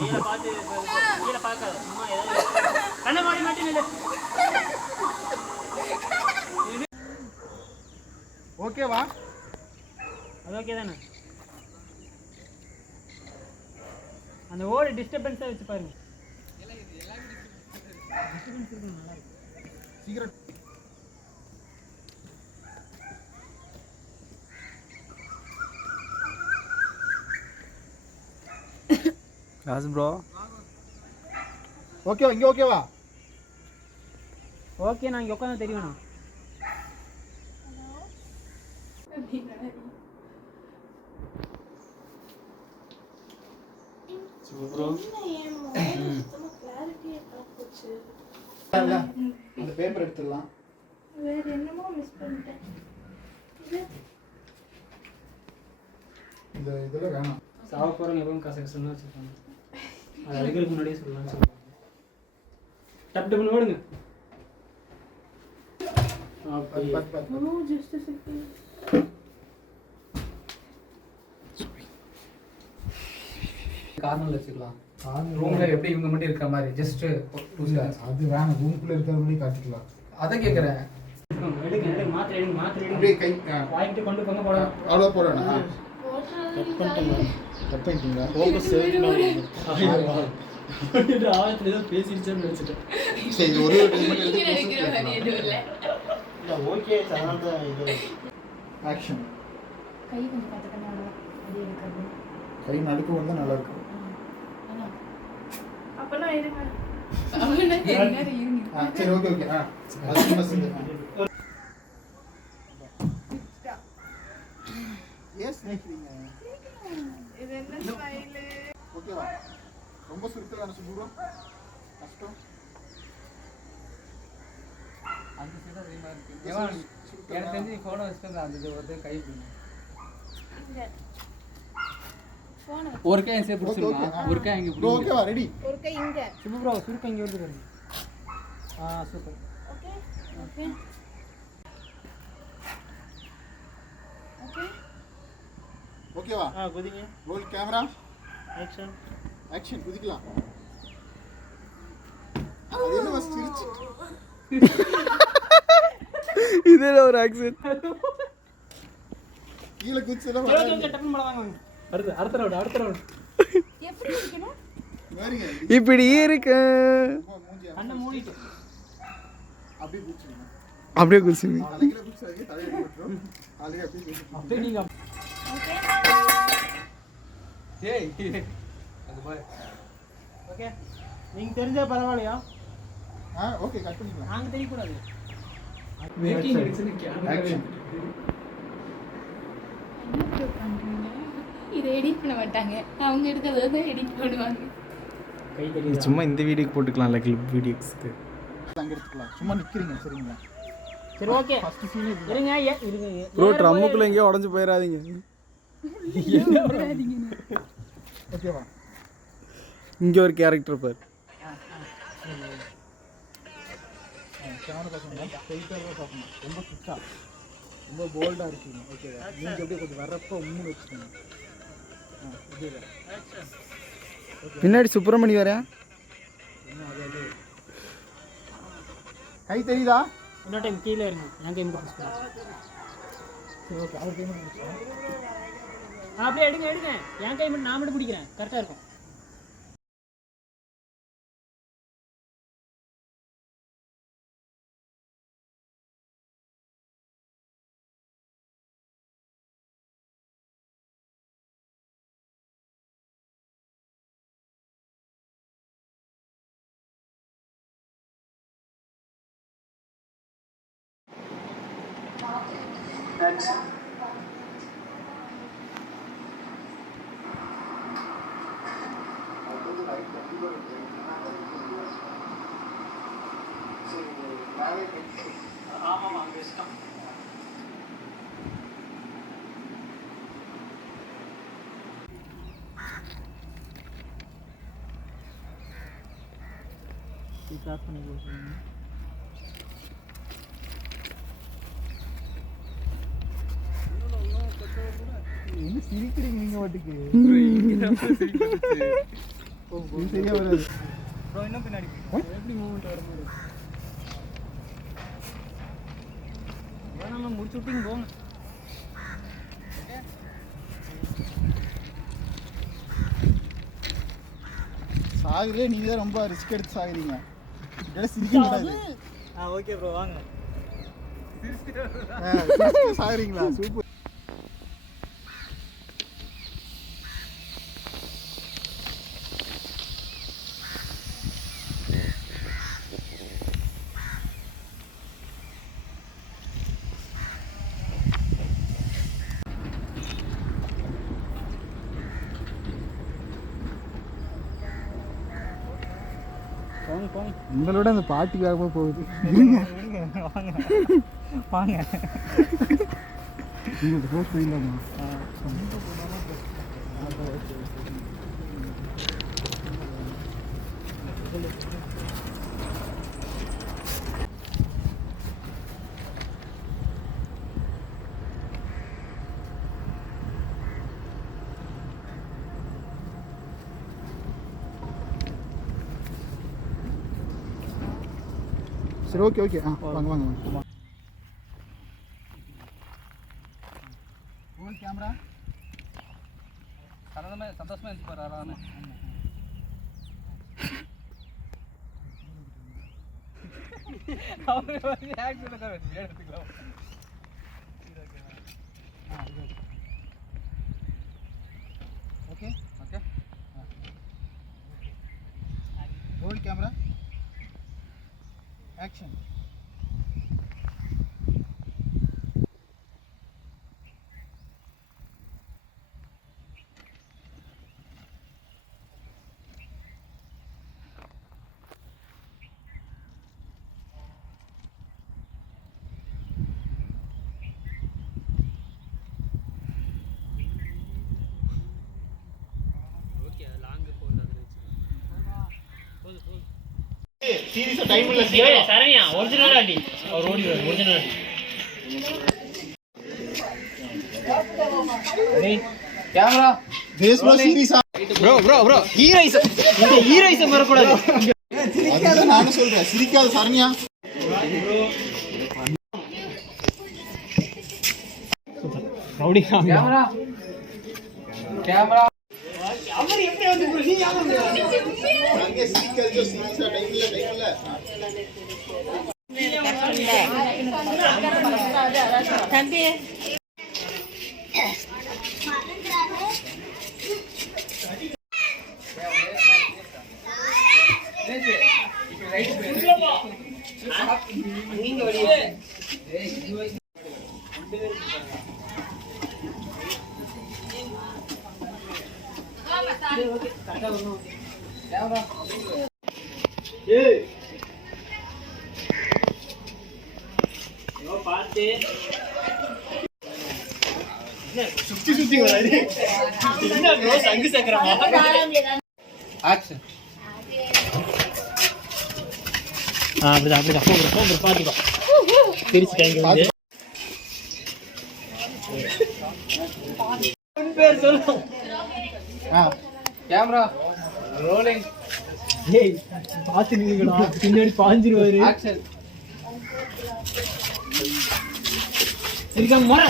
கீழே பார்த்து கீழே பார்க்காத சும்மா ஏதாவது கண்ணை மாடி மாட்டி நில்லு. ஓகேவா? அது ஓகே தானே? அந்த ஓடு டிஸ்டர்பன்ஸாக வச்சு பாருங்க. சீக்கிரம் ராஜ் ப்ரோ ஓகேவா? இங்கே ஓகேவா? ஓகே நான் இங்கே உட்காந்து தெரியணும். அந்த பேப்பர் எடுத்துடலாம். வேற என்னமோ மிஸ் பண்ணிட்டேன். இந்த இதில் வேணாம். சாவ போகிறவங்க எப்பவும் கசகசன்னு வச்சுருப்பாங்க. அது அடிக்கிறதுக்கு முன்னாடியே சொல்லலாம்னு சொல்லுவாங்க. டப் டப்னு ஓடுங்க. Just a second. கார்னர்ல வச்சுக்கலாம். ரூம்ல எப்படி இவங்க மட்டும் இருக்கிற மாதிரி ஜஸ்ட் அது வேணாம். ரூம்குள்ளே இருக்கிற மாதிரி காட்டிக்கலாம். அதை கேட்குறேன். எடுங்க எடுங்க மாத்திரை எடுங்க மாத்திரை அப்படியே எடுங்க. கை வாங்கிட்டு கொண்டு போங்க போட. அவ்வளோ போடணும். கட் பண்ணிட்டேன். கட் பண்ணிட்டீங்களா? ஃபோக்கஸ் ஆழத்துல ஏதோ பேசிடுச்சேன்னு நினச்சிட்டேன். சரி, இது ஒரே ஒரு டைம் மட்டும் ஓகே அதனால தான் இது ஆக்ஷன். கை கொஞ்சம் பார்த்துக்கணும். அது எனக்கு கை நடுக்க வந்தால் நல்லா இருக்கும். அப்பெல்லாம் இருங்க. சரி, ஓகே ஓகே. அது சும்மா செஞ்சு எஸ் நினைக்கிறீங்க. இது என்ன ஸ்டைல்? ஓகேவா? ரொம்ப சுருக்கலான சுபூரம் கஷ்டம். அந்த சைடு அதே மாதிரி இருக்கு. எனக்கு தெரிஞ்சு ஃபோனை வச்சுட்டு அந்த இது வந்து கை இங்க போன் ஒரு கை எங்கே பிடிச்சிருக்கா? ஒரு கை எங்கே பிடிச்சி? ஓகேவா? ரெடி? ஒரு கை இங்க. சுப்பு ப்ரோ சுருக்கம் இங்கே வருது பாருங்க. சூப்பர். ஓகே ஓகே ஓகே ஓகேவா? குதிங்க. Roll camera action. ஆக்ஷன். குதிக்கலாம். அது என்ன வச்சு சிரிச்சிட்டு இதே ஒரு ஆக்சன். கீழே குதிச்சல டப்புன்னு போட வாங்க. அடுத்த ரவுண்ட். எப்படி இருக்கணும்? பாருங்க. இப்படி இருக்கு. மூஞ்சி கண்ணை மூடிட்டு அப்படியே குதிச்சுங்க. அப்படியே குதிச்சுங்க. தலையில குதிச்சாங்க, தலையில போட்டுரும். ஆல்ரெடி அப்படியே குதிச்சு. அப்படியே நீங்க ஓகே ஏய் அது பாரு. ஓகே நீங்க தெரிஞ்சா பரவாயில்லையா? ஓகே, கட் பண்ணிக்கலாம். நாங்க தெரியக்கூடாது. Making edition action. என்ன பண்றீங்க? இதை எடிட் பண்ண மாட்டாங்க. அவங்க எடுக்கிறத தான் எடிட் பண்ணுவாங்க. கை தெரியுது. சும்மா இந்த வீடியோக்கு போட்டுக்கலாம்ல, கிளிப் வீடியோஸ்க்கு. அங்க எடுத்துக்கலாம். சும்மா நிக்கிறீங்க சரிங்களா? சரி ஓகே. ஃபர்ஸ்ட் சீன் இது. இருங்க இருங்க. ப்ரோ ட்ரம்முக்குள்ள எங்கேயோ உடஞ்சு போயிடாதீங்க. ஓகேவா? இங்க ஒரு கேரக்டர் பாரு. கேமரா பார்க்கணும். ஸ்ட்ரைட்டாக பார்க்கணும். ரொம்ப சுத்தா, ரொம்ப போல்டாக இருக்கீங்க. ஓகேவா? நீங்கள் அப்படியே கொஞ்சம் வரப்போ உம்முன்னு வச்சுக்கோங்க. ஓகேவா? பின்னாடி சுப்பிரமணி வரா. கை தெரியுதா? இன்னொரு டைம் கீழே இருங்க. என் கை மட்டும் புஷ் பண்ணுங்க. சரி, ஓகே. அவர் கை மட்டும் அப்படியே எடுங்க. என் கை மட்டும் நான் மட்டும் பிடிக்கிறேன். கரெக்டாக இருக்கும். ஆமாம் இஷ்டம். ஸ்டார்ட் பண்ணி போடுறீங்க. என்ன சிரிக்கிறீங்க நீங்க வாட்டுக்கு? இது சரியா வராது. ப்ரோ இன்னும் பின்னாடி எப்படி மூவ்மெண்ட் வர மாதிரி வேணாம் முடிச்சு விட்டீங்க போங்க. சாகுறே நீங்க தான் ரொம்ப ரிஸ்க் எடுத்து சாகுறீங்க. இதெல்லாம் சிரிக்க கூடாது. ஓகே ப்ரோ வாங்க. சிரிச்சு சாகுறீங்களா? சூப்பர். போங்க போங்க. உங்களோட அந்த பாட்டி வேகமாக போகுது. வாங்க வாங்க. நீங்கள் க்ளோஸ் போயிடலாமா? சரி ஓகே ஓகே வாங்க வாங்க வாங்க. கேமரா சந்தோஷமா இருந்துச்சு பாரு ஆளான. அவரு வந்து ஆக்சுவலாக தான் எடுத்துக்கலாம். Okay okay roll camera action. Saranya original aunty அவர் ஓடி ஒரிஜினல் ஆண்டி. கேமரா தேஸ் ப்ரோ சீரியஸா ப்ரோ ஹீரோயிசம் வரக்கூடாது. அதுதான் நானும் சொல்றேன். சிரிக்காத சரண்யா. ரவுடி கேமரா கேமரா அவர் எப்படி வந்து அங்கே சிரிக்காத சீரியஸா டைம்ல தம்பி பார்த்து சுத்தி வராது. என்ன ப்ரோ சங்கு சக்கரமா ஆக்ஷன். அப்படிதான் போங்க பாத்துக்கோ. பிரிச்சுட்டாங்க வந்து பேர் சொல்லும். Camera rolling. ஏய் பாத்து நில்லுங்கடா, பின்னாடி பாஞ்சிருவாரு. ஆக்ஷன். இருக்காங்க மொர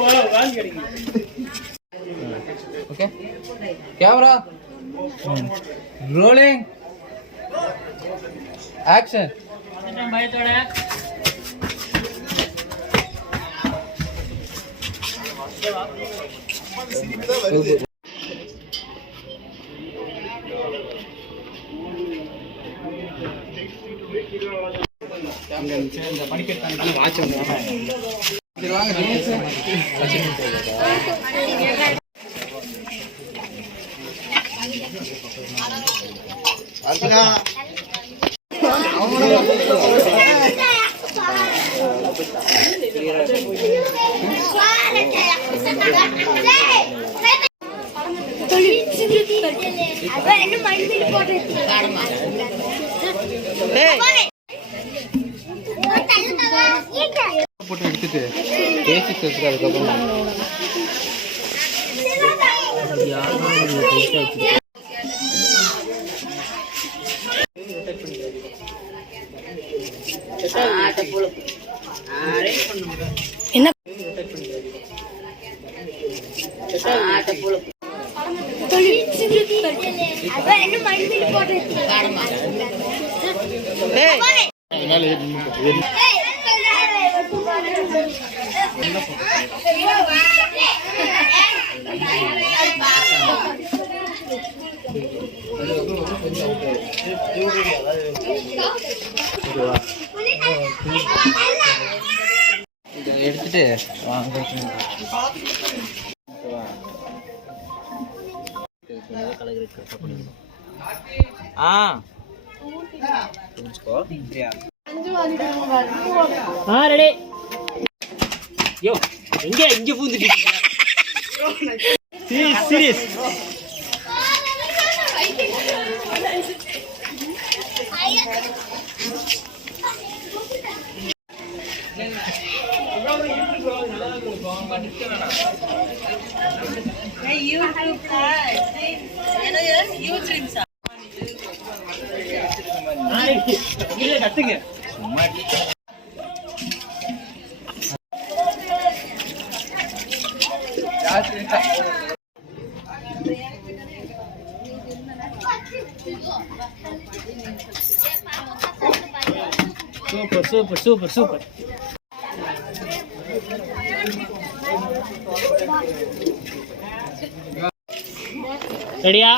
ஓல வாங்கி கிடைங்க. Okay camera rolling action. பயத்தோட படிக்கட்டு வாட்ச் சரி வாங்க. போட்டு எடுத்துட்டு பேசிட்டு வச்சுட்டு அதுக்கப்புறம் என்ன எடுத்துட்டு வாங்க. ரெடி யோ இங்க பூந்துட்டு சீரியஸ் கத்துங்க சூப்பர் ரெடியா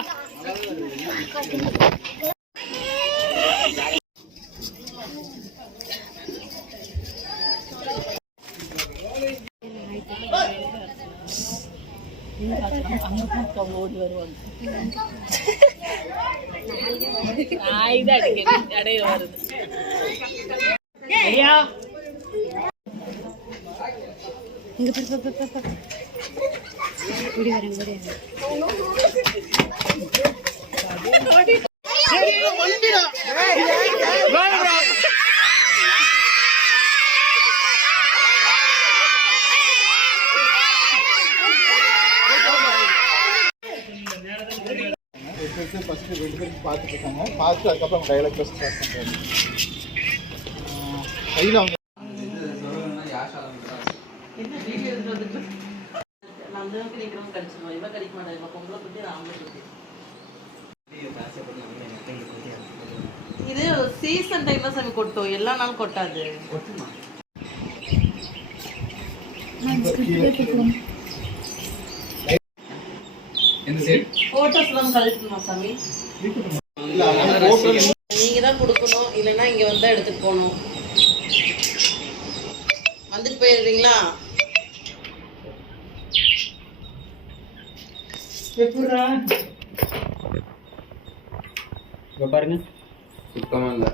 ஓடி வருவாங்க வருது இங்க ஓடி வரேன் ஃபர்ஸ்ட் 2 பேருக்கு பார்த்துட்டு இருக்காங்க. பார்த்து அதுக்கப்புறம் டயலாக் பேச ஸ்டார்ட் பண்ணுறாங்க. கையில் அவங்க இது சீசன் டைம்ல சாமி கொட்டும், எல்லா நாளும் கொட்டாது. போட்டோஸ் தான் கழிக்கணும் சாமி. நீங்க தான் கொடுக்கணும், இல்லைன்னா இங்க வந்தா எடுத்துட்டு போகணும். வந்துட்டு போயிருக்கீங்களா? பாருங்க சுத்தமா இல்ல,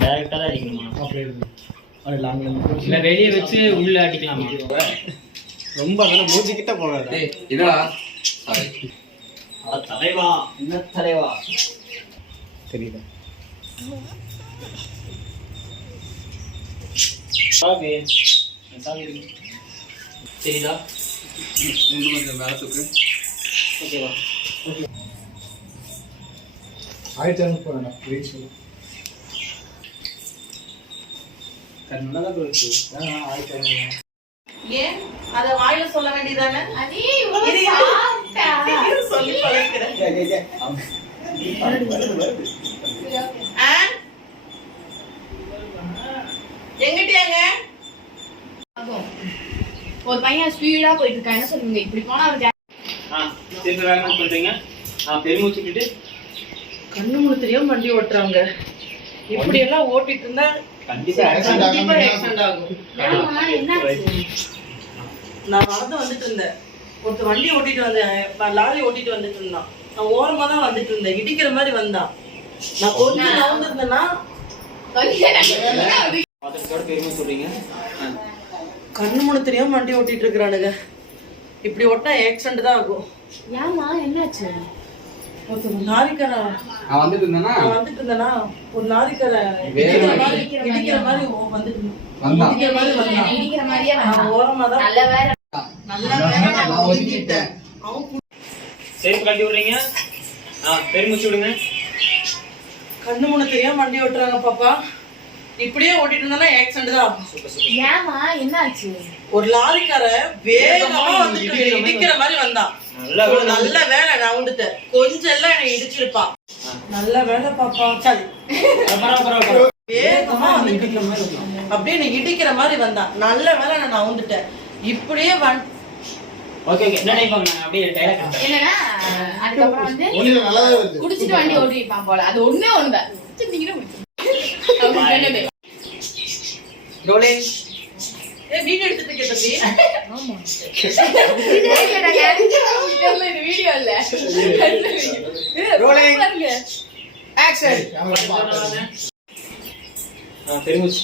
டைரக்டா தான் அடிக்கணுமா? இல்ல வெளியே வச்சு உள்ள அடிக்கலாமா? ரொம்ப அதெல்லாம் மூஞ்சி கிட்ட போகாது. இதா சாரி தலைவா, என்ன தலைவா தெரியல. சரிதா? இன்னும் கொஞ்சம் மேலத்துக்கு ஓகேவா? ஆயிரத்தி போகிறேன் ரீச் கண்ணாதான் போயிடுச்சு. ஏன் அத வாயில சொல்ல வேண்டியதானே? சொல்லி பழக்கிறேன். எங்கிட்டயாங்க ஒரு பையன் ஸ்பீடா போயிட்டு இருக்கான், என்ன சொல்லுங்க? இப்படி போனா அவர் திரும்ப வேகமா பண்றீங்க. பெருமூச்சு விட்டுட்டு கண்ணு மூணு தெரியாம வண்டி ஓட்டுறாங்க. இப்படி எல்லாம் ஓட்டிட்டு இருந்தா கண்டிப்பா ஆக்சிடென்ட் ஆகும். என்னாச்சு? நான் நடந்து வந்துட்டு இருந்தேன், ஒருத்தர் வண்டி ஓட்டிட்டு வந்தேன், லாரி ஓட்டிட்டு வந்துட்டு இருந்தான். நான் ஓரமா தான் வந்துட்டு இருந்தேன், இடிக்கிற மாதிரி வந்தான். நான் கொஞ்சம் நகர்ந்துருந்தேன்னா பெருமை சொல்றீங்க. கண்ணு மூணு தெரியாம வண்டி ஓட்டிட்டு இருக்கிறானுங்க. இப்படி ஓட்டினா ஆக்சிடென்ட் தான் ஆகும். ஏமா என்னாச்சு? ஒருத்தர் லாரிக்கார நான் வந்துட்டு இருந்தேன்னா ஒரு லாரிக்கார இடிக்கிற மாதிரி வந்துட்டு வந்தான். இடிக்கிற மாதிரியே நான் ஓரமா தான் நல்ல வேற நான் ஒதுக்கிட்டேன். செருப்பு கட்டி விடுறீங்க. பெருமூச்சு விடுங்க. கண்ணு மூணு தெரியாம வண்டி ஓட்டுறாங்க பாப்பா. இப்படியே ஓட்டிட்டு இருந்தா ஆக்சிடென்ட் தான் ஆகும். ஏமா என்னாச்சு? ஒரு லாரிக்கார வேகமா வந்துட்டு இடிக்கிற மாதிரி வந்தான். நல்ல வேலை நான் வந்துட்டேன். கொஞ்சம் எல்லாம் என்னை இடிச்சிருப்பான். நல்ல வேலை பாப்பா. சரி வேகமா வந்து அப்படியே நீ இடிக்கிற மாதிரி வந்தான். நல்ல வேலை நான் வந்துட்டேன். இப்படியே ஓகே அப்படியே டைலாக் என்னன்னா அதுக்கப்புறம் வந்து குடிச்சிட்டு வண்டி ஓட்டிருப்பான் போல. அது ஒண்ணே ஒண்ணுதான். வீடியோ எடுத்துட்டு இருக்க தம்பி. இது வீடியோ இல்ல. ஆக்சன் தெரிஞ்சு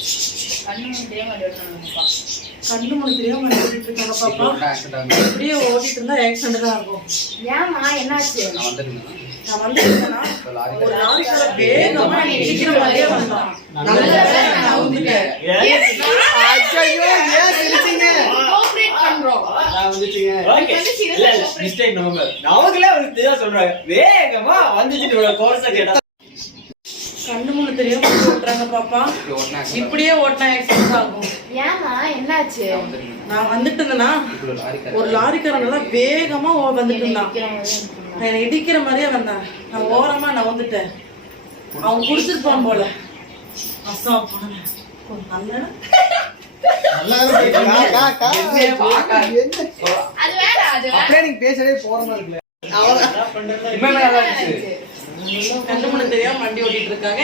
கண்ணு மூணு தெரியாம ஓட்டிட்டு இருக்காங்க பாப்பா. இப்படியே ஓட்டிட்டு இருந்தா ஆக்சிடென்ட் தான் ஆகும். ஏமா என்னாச்சு? நான் வந்துட்டேன்னா ஒரு லாரிக்கார வேகமா இடிக்கிற மாதிரியே வந்தான். நல்ல வேலை நான் வந்துட்டேன். கோஆபரேட் பண்றோம். மிஸ்டேக் நம்பர் அவங்களே வந்து சொல்றாங்க வேகமா வந்துட்டு கோர்ஸ் கேட்டா கண்ணு மூணு தெரியாம ஓட்டுறாங்க பாப்பா. இப்படியே ஓட்டினா ஆக்சிடென்ட் ஆகும். ஏமா என்னாச்சு? நான் வந்துட்டு இருந்தேன்னா ஒரு லாரிக்காரன் நல்லா வேகமா வந்துட்டு இருந்தான். என்னை இடிக்கிற மாதிரியே வந்தான். நான் ஓரமா நான் வந்துட்டேன். அவன் குடிச்சிருப்பான் போல. அசாம் நல்ல அது வேற அது வேற. அப்படியே நீங்க பேசவே போற மாதிரி இருக்குல்ல. கண்ணு மூணு தெரியாம வண்டி ஓட்டிட்டு இருக்காங்க.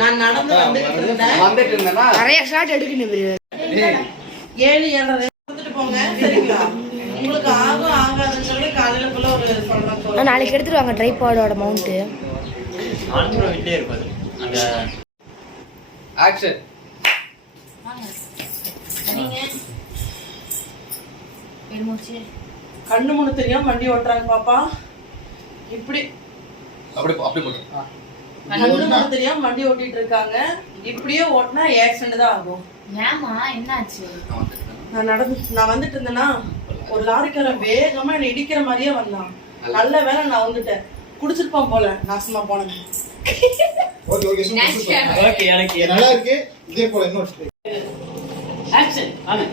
நான் நடந்து வந்துட்டு இருந்தேன். நிறைய ஷாட் எடுக்கணும். 7:30 வந்துட்டு போங்க சரிங்களா? உங்களுக்கு ஆகும் ஆகாதுங்கிறது காலையில போல ஒரு சொல்றேன். நாளைக்கு எடுத்துருவாங்க ட்ரைபாடோட மவுண்ட். ஆன்ட்ரோ வீட்லயே இருப்பாரு அந்த ஆக்சன் கண்ணு மூணு தெரியாம வண்டி ஓட்டுறாங்க பாப்பா. இப்படி கண்ணு மூணு தெரியாம வண்டி ஓட்டிட்டு இருக்காங்க. இப்படியே ஓட்டினா ஆக்சிடென்ட் தான் ஆகும். ஏமா என்னாச்சு? நான் வந்துட்டு இருந்தேன்னா ஒரு லாரிக்காரன் வேகமா என்னை இடிக்கிற மாதிரியே வந்தான். நல்ல வேலை நான் வந்துட்டேன். குடிச்சிருப்பான் போல. நாசமா போனேன். ஓகே எனக்கு நல்லா இருக்கு. இதே போல இன்னொரு ஆக்சன் ஆனா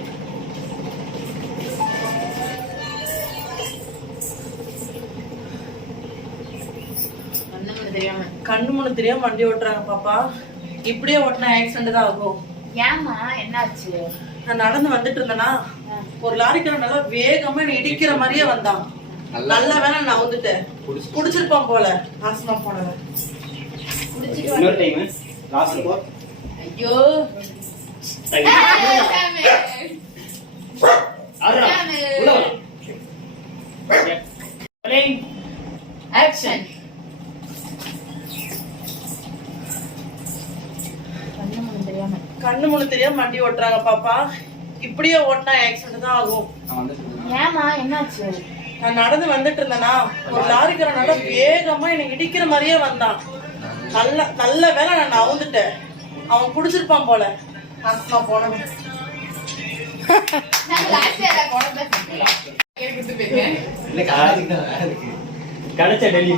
கண்ணு மூணு தெரியாம வண்டி ஓட்டுறாங்க பாப்பா. இப்படியே ஓட்டினா ஆக்சிடென்ட் தான் ஆகும். ஏமா என்னாச்சு? நான் நடந்து வந்துட்டு இருந்தேன்னா ஒரு லாரிக்காரன் நல்லா வேகமா என்னை இடிக்கிற மாதிரியே வந்தான். நல்ல வேலை நான் வந்துட்டேன். குடிச்சிருப்பான் போல. நாசமா போனேன். இன்னொரு டைம் லாஸ்ட் போர் ஐயோ ஆக்சன். கண்ணு மூணு தெரியாம வண்டி ஓட்டுறாங்க பாப்பா. இப்படியே ஓட்டினா ஆக்சிடென்ட் தான் ஆகும். ஏமா என்னாச்சு? நான் நடந்து வந்துட்டு இருந்தேன்னா ஒரு லாரிக்காரன் நல்லா வேகமா என்னை இடிக்கிற மாதிரியே வந்தான். நல்ல வேலை நான் நவுந்துட்டேன். அவன் குடிச்சிருப்பான் போல. நாசமா போனேன். கிடைச்ச டெல்லி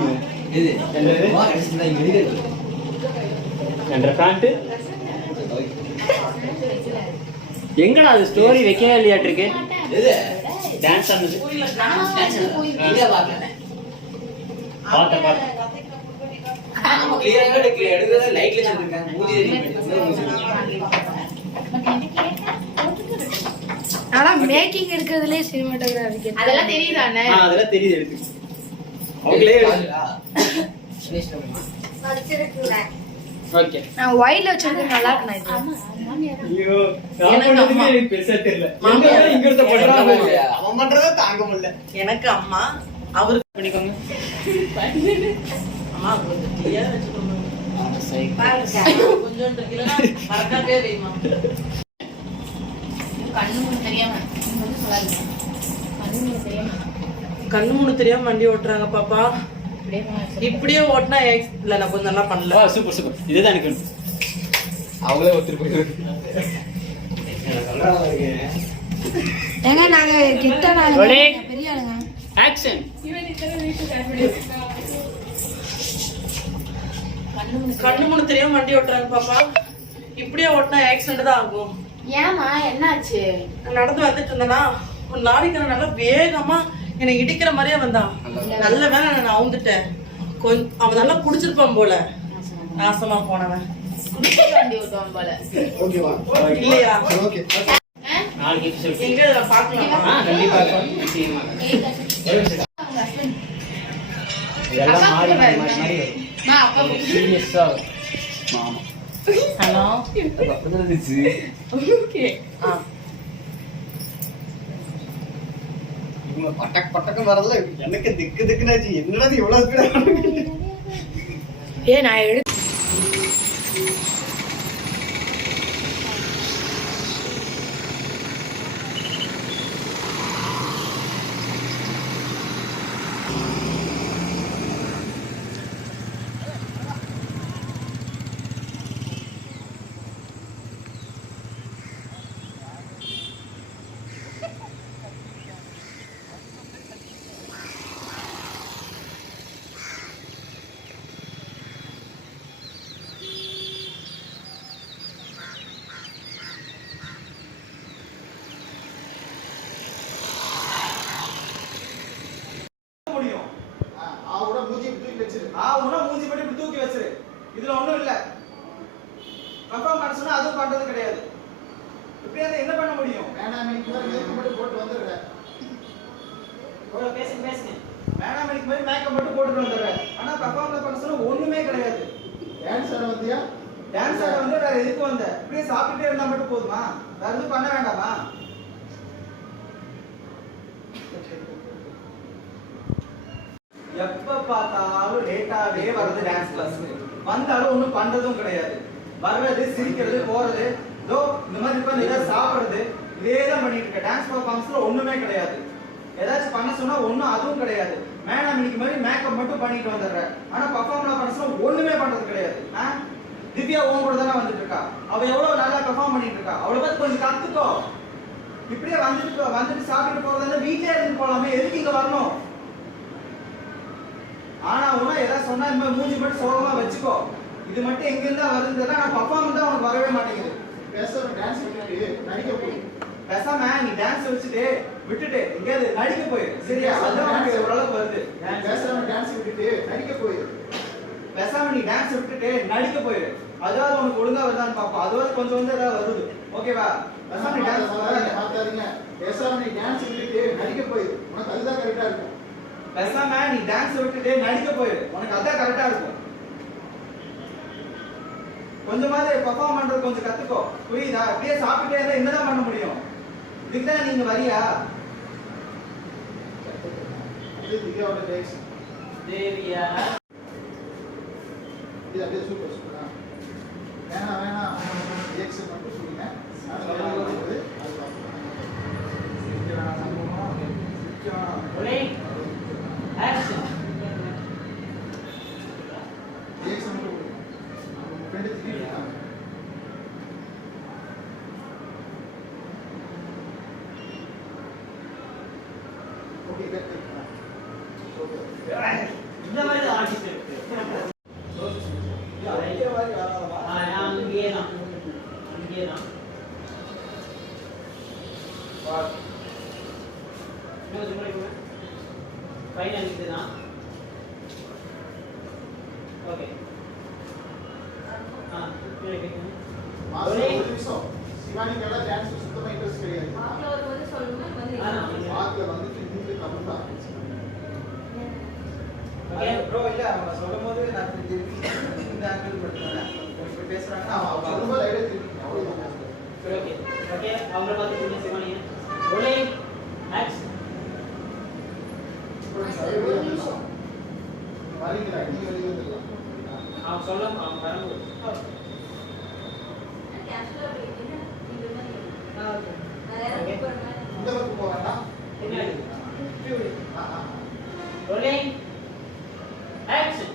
என்ற பேண்ட் எங்கடா அது ஸ்டோரி வைக்கவே இல்லையாட்டு இருக்கு. டான்ஸ் ஆனது பார்த்தேன். ஆனா மேக்கிங் எடுக்கிறதுலயே சினிமாட்டோகிராஃபி அதெல்லாம் தெரியுதானே? அதெல்லாம் தெரியுது. எடுத்து அவங்களே ஓகே. நான் வைல்ட்ல வச்சிருக்கேன். நல்லா இருக்கு. ஐயோ எனக்கு பெருசா தெரியல. இங்க இருந்த பண்றாங்க. அவன் பண்றத தாங்க முடியல. எனக்கு அம்மா அவருக்கு பண்ணிக்கோங்க. அம்மா கொஞ்சம் கிளியரா வெச்சுக்கோங்க. கொஞ்சம் கிளியரா பறக்கவே வேணுமா? கண்ணு மூணு தெரியாம வண்டி ஓட்டுறாங்க பாப்பா. இப்படியே ஓட்டினா இல்ல நான் கொஞ்சம் நல்லா பண்ணல. Super super. இதுதான் எனக்கு அவங்களே ஒருத்தர் போயிருக்கு. ஏங்க நாங்க கிட்ட நாங்க பெரிய ஆளுங்க. ஆக்சன். கண்ணு முன்னு தெரியாம வண்டி ஓட்டுறாங்க பாப்பா. இப்படியே ஓட்டினா ஆக்சிடென்ட் தான் ஆகும். ஏமா என்னாச்சு? நான் நடந்து வந்துட்டு இருந்தேனா ஒரு லாரிக்காரன் நல்லா வேகமா என்னை இடிக்கிற மாதிரியே வந்தான். நல்ல வேலை நான் அவுந்துட்டேன். அவன் நல்லா குடிச்சிருப்பான் போல, நாசமா போனவன். வண்டி ஓட்டுவான் போல. ஓகேவா? இல்லையா? ஓகே. நாளைக்கு எபிசோட் எங்க இதை பாக்கலாமா? கண்டிப்பாக நிச்சயமா. இதெல்லாம் மாறி மாறி மாறி மாறி வரும். சீரியஸா ஆமா. ஹலோ. அப்படிதான் இருந்துச்சு. ஓகே. இவங்க பட்டக் பட்டக்கு வரல எனக்கு திக்கு திக்குனாச்சு. என்னடா இது இவ்வளவு ஸ்பீடா? நான் எடுத்து முடியும். ஆவுட மூஞ்சி தூக்கி வச்சிரு. ஆவுனா மூஞ்சி படி இப்படி தூக்கி வச்சிரு. இதுல ஒண்ணும் இல்ல. கன்ஃபார்ம் பண்ண சொன்னா அதுவும் பண்றது கிடையாது. இப்படியே என்ன பண்ண முடியும்? வேணாம் எனக்கு மேக்கப் மட்டும் போட்டு வந்துடுற. ஓட பேசுங்க. வேணாம் எனக்கு மேக்கப் மட்டும் போட்டு வந்துடுற. ஆனா கன்ஃபார்ம்ல பண்ண சொன்னா ஒண்ணுமே கிடையாது. டான்ஸ் ஆட வந்தியா? டான்ஸ் ஆட வந்து வேற எதுக்கு வந்த? இப்படியே சாப்பிட்டுட்டே இருந்தா மட்டும் போதுமா? வேற எதுவும் பண்ண வேண்டாமா? எப்ப பார்த்தாலும் லேட்டாவே வர்றது டான்ஸ் கிளாஸ். வந்தாலும் ஒண்ணும் பண்றதும் கிடையாது. வர்றது, சிரிக்கிறது, போறது, இதோ இந்த மாதிரி உட்கார்ந்து ஏதாவது சாப்பிடுறது, இதேதான் பண்ணிட்டு இருக்க. டான்ஸ் பர்ஃபார்மன்ஸ்ல ஒண்ணுமே கிடையாது. ஏதாச்சும் பண்ண சொன்னா ஒண்ணும் அதுவும் கிடையாது. மேடம் இன்னைக்கு மாதிரி மேக்கப் மட்டும் பண்ணிட்டு வந்துடுற. ஆனா பர்ஃபார்ம்ல பண்ண சொன்னா ஒண்ணுமே பண்றது கிடையாது. திவ்யா ஓம் கூட தானே வந்துட்டு இருக்கா. அவ எவ்வளவு நல்லா பெர்ஃபார்ம் பண்ணிட்டு இருக்கா. அவளை பத்தி கொஞ்சம் கத்துக்கோ. இப்படியே வந்துட்டு சாப்பிட்டு போறதா வீட்லயே இருந்து போலாமே. எதுக்கு இங்க வரணும்? ஆனா உன ஏதாவது சொன்னா இந்த மூஞ்சி மட்டும் சோகமா வச்சுக்கோ. இது மட்டும் எங்க இருந்தா வருதுன்னா நான் பர்ஃபார்மன்ஸ் தான் உனக்கு வரவே மாட்டேங்குது. பேசாம டான்ஸ் விட்டுட்டு நடிக்க போய். பேசாம நீ டான்ஸ் விட்டுட்டு எங்கேயாவது நடிக்க போய். சரியா? அதான் உனக்கு ஓரளவுக்கு வருது. பேசாம டான்ஸ் விட்டுட்டு நடிக்க போய். பேசாம நீ டான்ஸ் விட்டுட்டு நடிக்க போயிரு. அதாவது உனக்கு ஒழுங்கா வருதான்னு பாப்போம். அதுவாது கொஞ்சம் ஏதாவது வருது. ஓகேவா? பேசாம நீ டான்ஸ் மாத்தாதீங்க. பேசாம நீ டான்ஸ் விட்டுட்டு நடிக்க போயிரு. உனக்கு அதுதான் கரெக்டா இருக்கும். பேசாம நீ டான்ஸ் விட்டுட்டு நடிக்க போயிரு. உனக்கு அதான் கரெக்டா இருக்கும். கொஞ்சமாவது பெர்ஃபார்ம் பண்றது கொஞ்சம் கத்துக்கோ. புரியுதா? அப்படியே சாப்பிட்டே இருந்தா என்னதான் பண்ண முடியும்? இதுக்குதான் நீங்க வரியா? தேவியா இது அப்படியே சூப்பர் சூப்பரா. வேணாம் ரியாக்ஷன் மட்டும் சொல்லுங்க. ஆக்ஷன். ரியாக்ஷன் மட்டும் கொடுங்க. உங்க ஃப்ரெண்ட் திட்டிட்டாங்க. Okay correct. ஓகே. இந்த மாதிரி ஆர்டிஸ்ட் இருக்கு. அங்கேதான். ஃபைனல் இதுதான். ஓகே. ஒரு நிமிஷம். சிவானிக்கு எல்லாம் டான்ஸ் சுத்தமா இன்ட்ரெஸ்ட் கிடையாது. மார்க்ல வந்துட்டு நீங்க கம்மி தான். Okay bro. இல்ல அவங்க சொல்லும்போது நான் திருப்பி இந்த ஆங்கிள் பண்றேன். இப்ப பேசுறாங்க. அவங்க ரொம்ப லைட்டா திருப்பி அவ்வளவுதான். ஓகே. அவங்கள பார்த்து சொல்லுங்க சிவானி. Rolling action. ஒரு நிமிஷம். வரீங்களா? நீங்க வெளிய வந்துடலாம். அவங்க சொல்லலாம். அவங்க வரும்போது இந்த பக்கம் போக வேண்டாம். Rolling action.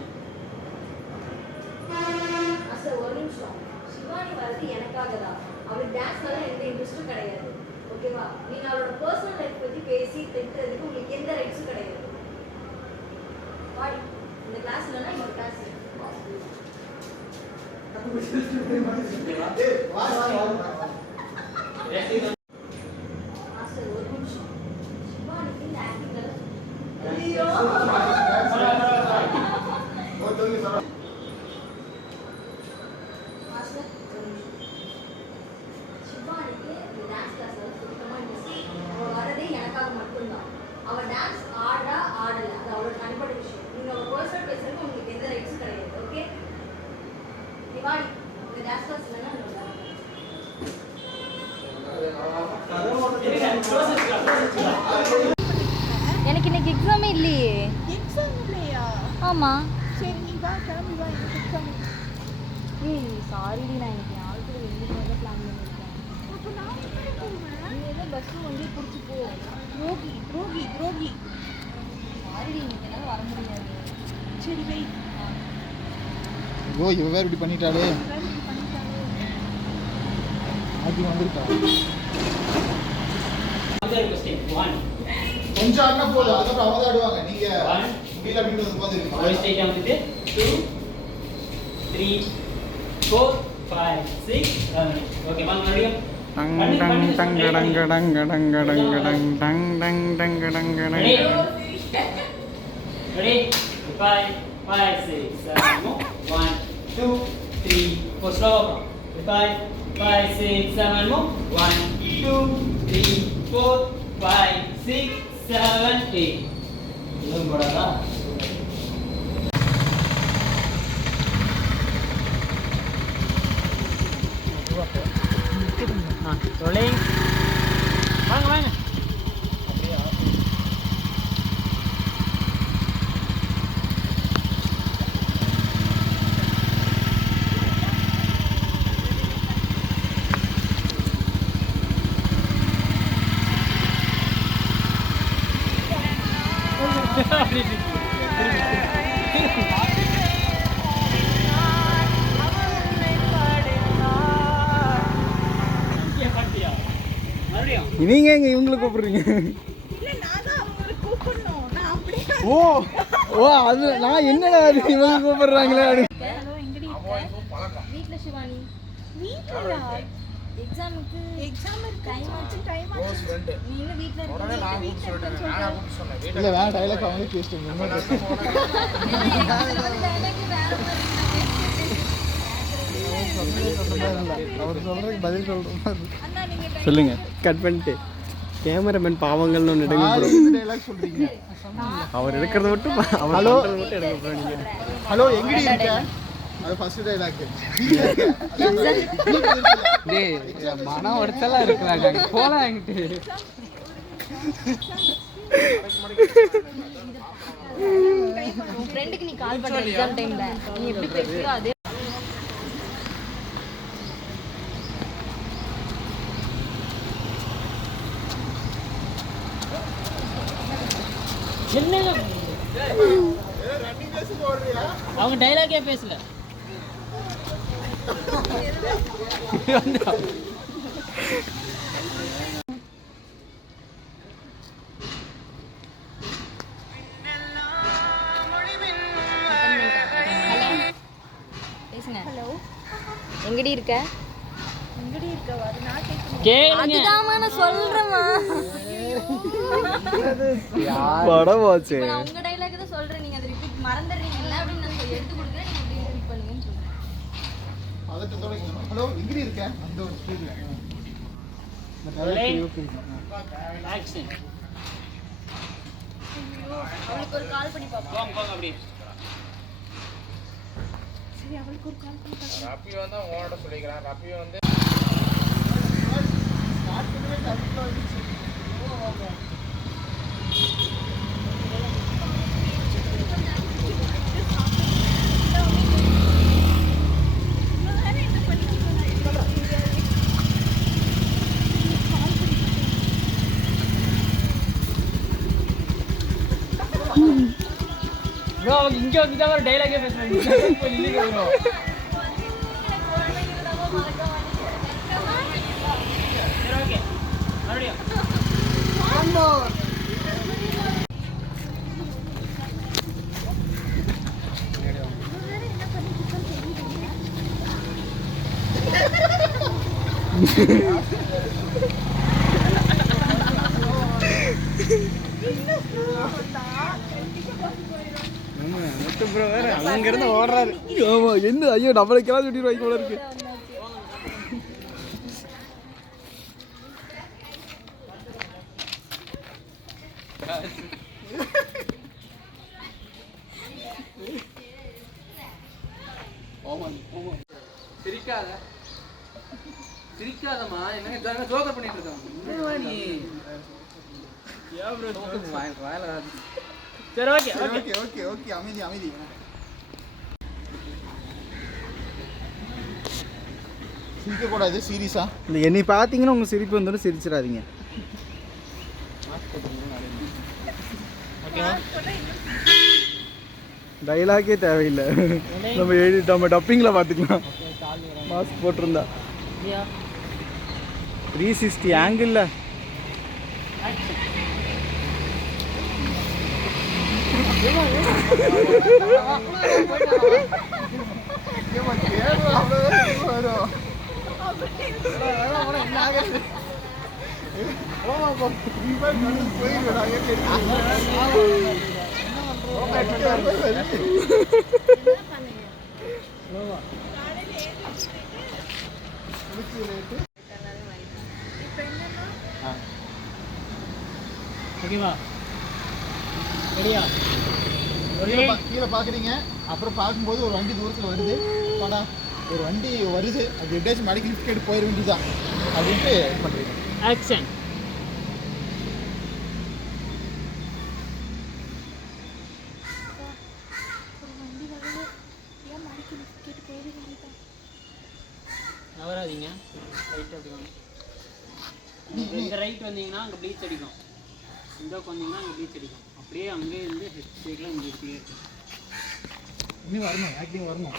ஒரு நிமிஷம். சிவானி வரது எனக்காக தான். அவளுக்கு டான்ஸ் மேல எந்த இன்ட்ரெஸ்டும் கிடையாது. ஓகேவா? நீங்க அவளோட பர்சனல் லைஃப் பத்தி பேசி திட்டுறதுக்கு உங்களுக்கு எந்த ரைட்ஸும் கிடையாது. வாடி இந்த கிளாஸ்லனா இந்த கிளாஸ் மாஸ்டர் ஒரு நிமிஷம் சிவானிக்கு இந்த ஆக்டிங் ஐயோ மாஸ்டர் ஒரு நிமிஷம் சிவானிக்கு இந்த டான்ஸ் கிளாஸ்ல சுத்தமாக இன்ட்ரெஸ்ட் அவள் வரதே எனக்காக மட்டும்தான் அவள் டான்ஸ் ஆடா ஆடலை அது அவளோட தனிப்பட்ட விஷயம் நீங்கள் அவள் பர்சனல் பேசுறதுக்கு உங்களுக்கு எந்த ரைட்ஸும் கிடையாது ஓகே திவானி இந்த டான்ஸ் கிளாஸ் இல்லைன்னா எனக்கு இன்னைக்கு எக்ஸாமே இல்லையே. எக்ஸாம் இல்லையா? ஆமா. சரி நீ வா கிளம்பி வா எனக்கு எக்ஸாம். ஏய் சாரிடி நான் இன்னைக்கு ஆள் கூட வெளியே போக பிளான் பண்ணிருக்கேன். அப்ப நான் எப்படி போவேன்? நீ ஏதோ பஸ் வந்து புடிச்சு போ. ரோகி ரோகி ரோகி. சாரிடி இன்னைக்கு என்னால வர முடியாது. சரி வை. ஐயோ இவ வேற இப்படி பண்ணிட்டாளே. அது வந்திருக்கா. கொஞ்சம் ஆடினா போதும் அதுக்கப்புறம் அவங்க தான் ஆடுவாங்க நீங்க முடியல அப்படின்னு போது ஸ்டேட் வந்துட்டு 2 3 4 5 6 7 ஓகே வாங்க மறுபடியும் tongue tongue tongue tongue tongue tongue tongue tongue tongue tongue tongue tongue tongue ready 5 5 6 7 1 2 3 4 slow 5 5 6 7 1 2 3 4 5 6 7 8 இதுவும் போடாதா rolling வாங்க வாங்க நீங்க எங்க இவங்களை கூப்பிடுறீங்க இல்ல நான் தான் அவங்களை கூப்பிடணும். நான் அப்படியே ஓ ஓ அது நான் என்னடா அது இவங்க கூப்பிடுறாங்களே ஹலோ எங்கடி இருக்க? வீட்ல சிவானி. வீட்லயா? எக்ஸாமுக்கு எக்ஸாம் இருக்கு. டைம் ஆச்சு. டைம் ஆச்சு. நீ இன்னும் வீட்ல இருக்க? இல்ல வேற டைலாக் அவங்களே பேசிட்டு ஏன்னா எக்ஸாம்ல வந்து dialogue வேற மாதிரி அவர் சொல்றதுக்கு பதில் சொல்றோம் அண்ணா நீங்க சொல்லுங்க கட் பண்ணிட்டு கேமராமேன் பாவங்கள்னு ஒன்று எடுங்க ப்ரோ டைலாக் சொல்றீங்க அவர் எடுக்கிறத மட்டும் அவர் ஹலோ பண்றத மட்டும் எடுங்க ப்ரோ நீங்க ஹலோ எங்கடி இருக்க அது ஃபர்ஸ்ட் டைலாக் டேய் மனம் ஒருத்தலாம் இருக்குறாங்க போலாம் என்கிட்ட உன் ஃப்ரெண்டுக்கு நீ கால் பண்ற எக்ஸாம் டைம்ல நீ எப்படி பேசுறியோ அதே என்னங்க அவங்க டைலாகே பேசல பேசுங்க. ஹலோ எங்கடி இருக்க? எங்கடி இருக்க? வர நான் கேட்கணும். கேளுங்க அதுதாம்மா நான் சொல்றேம்மா. படம் போச்சு இப்ப நான் உங்க டைலாக் தான் சொல்றேன். நீங்க அதை ரிப்பீட் மறந்துடுறீங்கல்ல அப்படின்னு நான் எடுத்து கொடுக்குறேன். நீங்க அப்படியே ரிப்பீட் பண்ணுங்கன்னு சொல்றேன். அதட்டத்தோட ஹலோ எங்கடி இருக்க அந்த ஒரு ஸ்பீட்ல ஆக்ஷன் அவளுக்கு ஒரு கால் பண்ணி பார்ப்போம். போங்க போங்க அப்படியே சரி அவளுக்கு ஒரு கால் பண்ணி ப்ரோ இங்க வந்து தான் ஒரு டைலாகே பேசுறாங்க போய் நில்லுங்க ப்ரோ சரி ஓகே மறுபடியும் ப்ரோ வேற அங்கிருந்து ஓடுறாரு. ஆமா என்ன ஐயோ நம்மளுக்கெல்லாம் சுட்டிட்டு வைக்க போல இருக்கு. சிரிக்காத சிரிக்காதம்மா. என்ன ஜோக்கர் பண்ணிட்டு இருக்காங்க நீ? வாயில சரி ஓகே ஓகே ஓகே ஓகே அமைதி அமைதி. சிரிக்கக்கூடாது சீரியஸா. இல்லை என்னை பார்த்தீங்கன்னா உங்கள் சிரிப்பு வந்துடும், சிரிச்சிடாதீங்க. டைலாகே தேவையில்லை, நம்ம டப்பிங்கில் பார்த்துக்கலாம். மாஸ்க் போட்டிருந்தா 360 ஆங்கிளில். ஓகேவா? ரெடியா? கீழே பார்க்குறீங்க, அப்புறம் பார்க்கும்போது ஒரு வண்டி தூரத்தில் வருது. படா ஒரு வண்டி வருது, அது எப்படியாச்சும் மடிக்கு லிஃப்ட் கேட்டு போயிட வேண்டியதுதான் அப்படின்ட்டு பண்ணுறீங்க. ஆக்ஷன். நவராதீங்க, ரைட் அப்படி வாங்க. இந்த ரைட் வந்தீங்கன்னா அங்கே ப்ளீச் அடிக்கும், இந்த வந்தீங்கன்னா அங்கே ப்ளீச் அடிக்கும். அப்படியே அங்கே இருந்து ஹெட் ஸ்டேக்கில் இங்கே இருக்கு. இன்னும் வரணும், ஆக்டிங் வரணும்.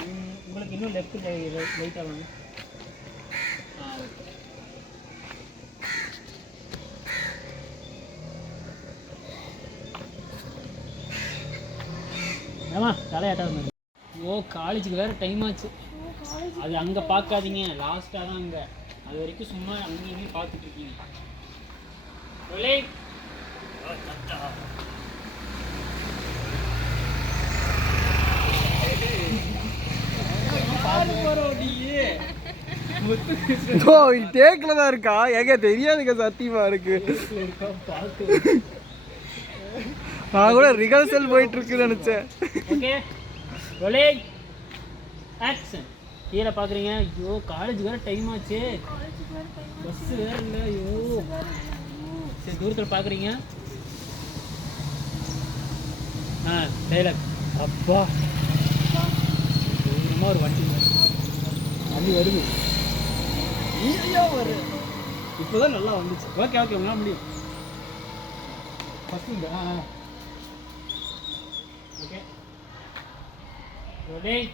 உங்களுக்கு இன்னும் லெஃப்ட் ரைட்டாக வாங்க. ஆமா தலையாட்டாக. ஓ காலேஜுக்கு வேறு டைம் ஆச்சு. அது அங்கே பார்க்காதீங்க, லாஸ்ட்டாக தான் அங்கே. அது வரைக்கும் சும்மா அங்கேயும் பார்த்துட்டு இருக்கீங்க. டேக்ல தான் இருக்கா? எங்க தெரியாதுங்க, சத்தியமா இருக்கு. நான் கூட ரிஹர்சல் போயிட்டு இருக்குன்னு நினைச்சேன். Okay rolling action. கீழே பார்க்குறீங்க. ஐயோ காலேஜ் வேறு டைம் ஆச்சு, பஸ்ஸு வேறு இல்லை. ஐயோ சரி தூரத்தில் பார்க்குறீங்க. டைலாக். அப்பா தூரமாக ஒரு வண்டி வருது. ஈஸியாக வருது. இப்போதான் நல்லா வந்துச்சு. ஓகே ஓகே உங்களால் முடியும். ஃபஸ்ட்டு இந்த ஓகே ரோலிங்.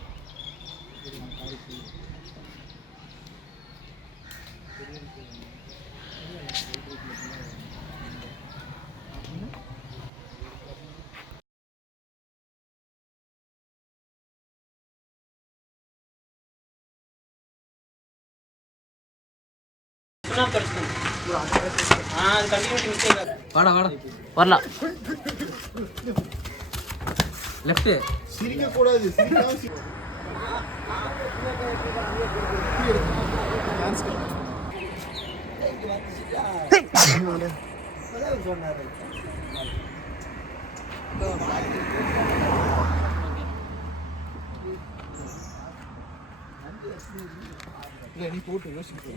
வாடா வாடா வரலாம். லெஃப்ட் சிரிக்கக்கூடாது. இல்லை நீ போட்டு யோசிக்க.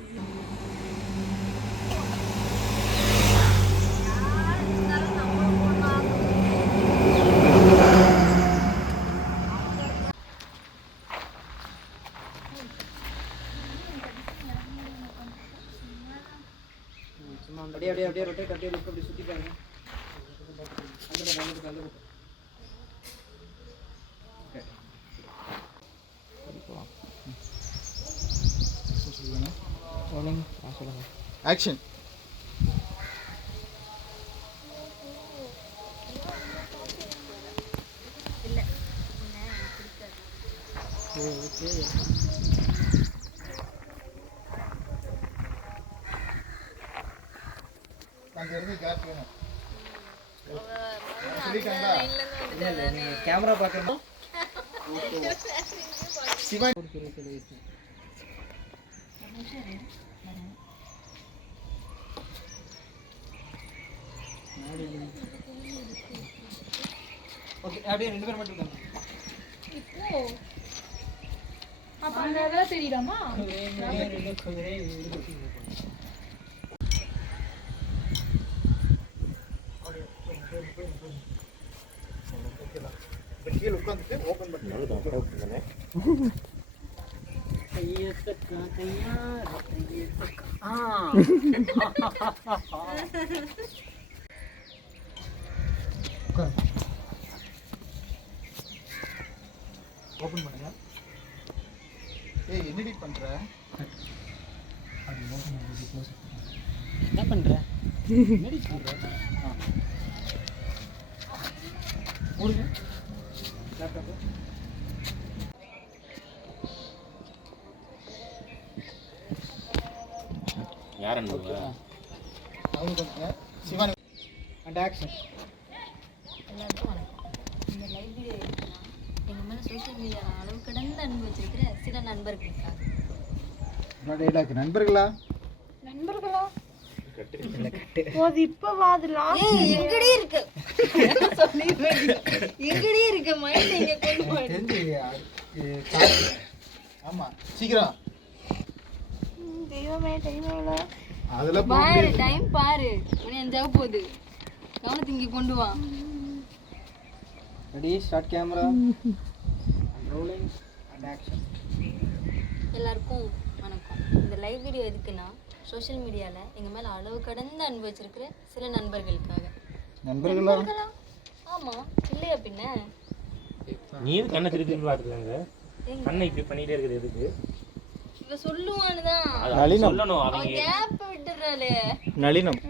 அப்படியே அப்படியே அப்படியே ரொட்டேட் அப்படியே லுக் அப்படி சுற்றி பாருங்க. ஆக்ஷன். அங்க இருந்து கேப் வேணும். கேமரா பார்க்கணும். சிவா ஓகே அப்படியே 2 பேர் மட்டும் இருக்காங்க. இப்போ அப்ப அங்க அதெல்லாம் தெரியுதாமா? கீழே உட்காந்துட்டு ஓபன் பண்ணி ஓபன் பண்ணுங்க. ஏய் என்னடி பண்ற? என்ன பண்ற? என்னடி பண்ற? மூடுங்க. லேப்டாப் யாரன்னு அவங்க பண்ணுங்க. Shivani and action. எல்லாருக்கும் வணக்கம். இந்த லைவ் வீடியோ இருக்குன்னா எங்கள் மேலே சோஷியல் மீடியாவில் அளவு கடந்து அன்பு வச்சிருக்கிற சில நண்பர்களுக்காக. டைலாக் நண்பர்களா? நண்பர்களா? அது இப்ப வாதுலாம் எங்கடி இருக்கு எங்கடி இருக்கு மைண்ட் இங்க கொண்டு போய் ஆமா சீக்கிரம். தெய்வமே டைம்ல அதெல்லாம் பாரு டைம் பாரு மணி 5 ஆக போகுது. கவனத்தை இங்க கொண்டு வா. Ready start camera rolling and action. எல்லாருக்கும் வணக்கம். இந்த லைவ் வீடியோ எதுக்குன்னா சோஷியல் மீடியாவில் எங்கள் மேலே அளவு கடந்து அன்பு வச்சிருக்கிற சில நண்பர்களுக்காக. நண்பர்களா? ஆமாம் இல்லையா பின்ன. நீ எது கண்ணை திருப்பி பார்த்துக்கலாங்க? கண்ணை இப்படி பண்ணிட்டே இருக்குது எதுக்கு? இவ சொல்லுவானுதான் சொல்லணும். அவ கேப் விட்டுறாளே. நளினம்.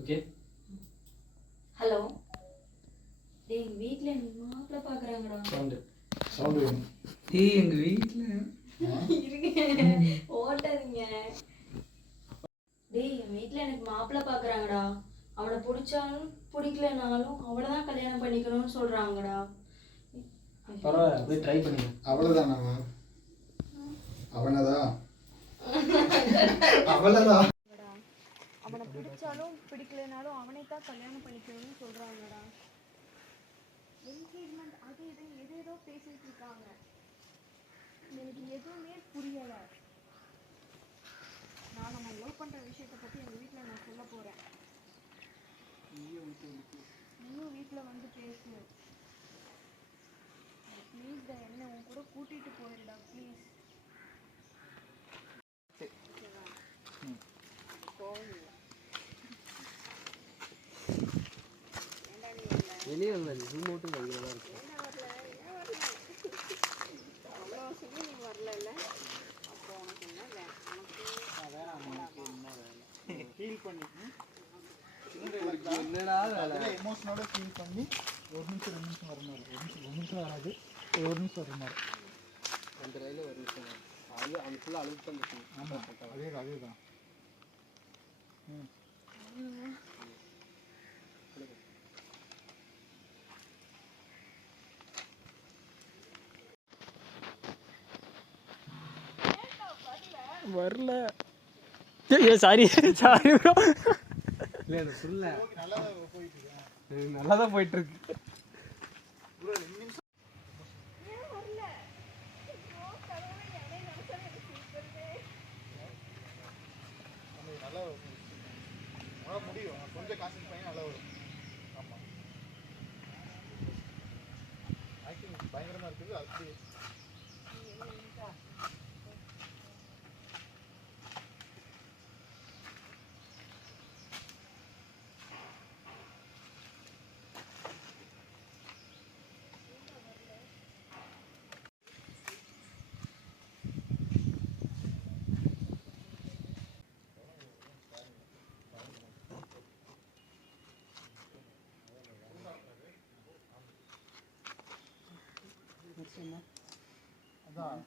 ஓகே ஹலோ டேய் எங்கள் வீட்டில் எனக்கு மாப்பிள்ள பார்க்குறாங்கடா. சவுண்ட் வேணும். ஏய் எங்க வீட்ல இருங்க ஓட்டாதீங்க. டேய் என் வீட்டில் எனக்கு மாப்பிள்ள பார்க்குறாங்கடா. அவனை பிடிச்சாலும் பிடிக்கலனாலும் அவளை தான் கல்யாணம் பண்ணிக்கணும்னு சொல்கிறாங்கடா. பரவாயில்ல அப்படியே ட்ரை பண்ணுங்க. அவ்வளவுதானா? அவனதா அவளதா அவனை பிடிச்சாலும் பிடிக்கலனாலும் அவனை தான் கல்யாணம் பண்ணிக்கணும்னு சொல்றாங்கடா. என்கேஜ்மெண்ட் அது இது ஏதேதோ பேசிட்டு இருக்காங்க. எனக்கு எதுவுமே புரியல. நான் நம்ம லவ் பண்ற விஷயத்தை பத்தி எங்க வீட்ல நான் சொல்ல போறேன். நீயும் வீட்ல வந்து பேசு. ப்ளீஸ் என்ன உன் கூட கூட்டிட்டு போயிருடா ப்ளீஸ். வெளியே வந்தாரு ஜூம் அவுட்டும் கையில தான் இருக்கு. ஃபீல் பண்ணி என்னடா வேலை? எமோஷனோட ஃபீல் பண்ணி 1 நிமிஷம் 2 நிமிஷம் வரணும். 1 நிமிஷம் வராது, 1 நிமிஷம் வர மாதிரி. அந்த ரயில ஒரு நிமிஷம் அது அந்த ஃபுல்லாக அழுத்து தான் இருக்கும். ஆமாம் அதேதான். வரல. Sorry sorry bro. இல்லை எனக்கு சொல்ல நல்லா போயிட்டு இருக்கு. நல்லா தான் போயிட்டு இருக்கு. நல்லா முடியும். கொஞ்சம் கான்சென்ட்ரேட் பண்ணி நல்லா வரும். ஆமாம் ஆக்டிங் பயங்கரமாக இருக்குது. அப்படி அதான்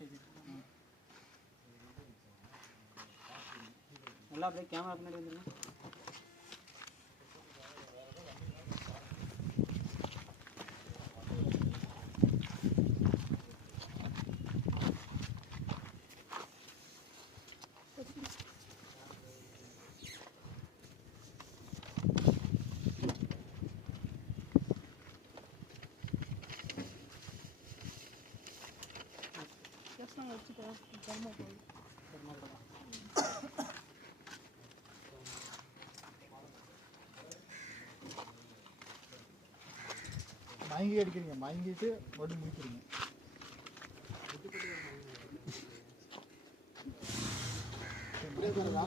எல்லாம் அப்படியே கேமரா பின்னாடி வந்துருங்க. மயங்கி அடிக்கிறீங்க, மயங்கிட்டு மறுபடியும் முடிக்கிறீங்க. பிரேக் வருதா?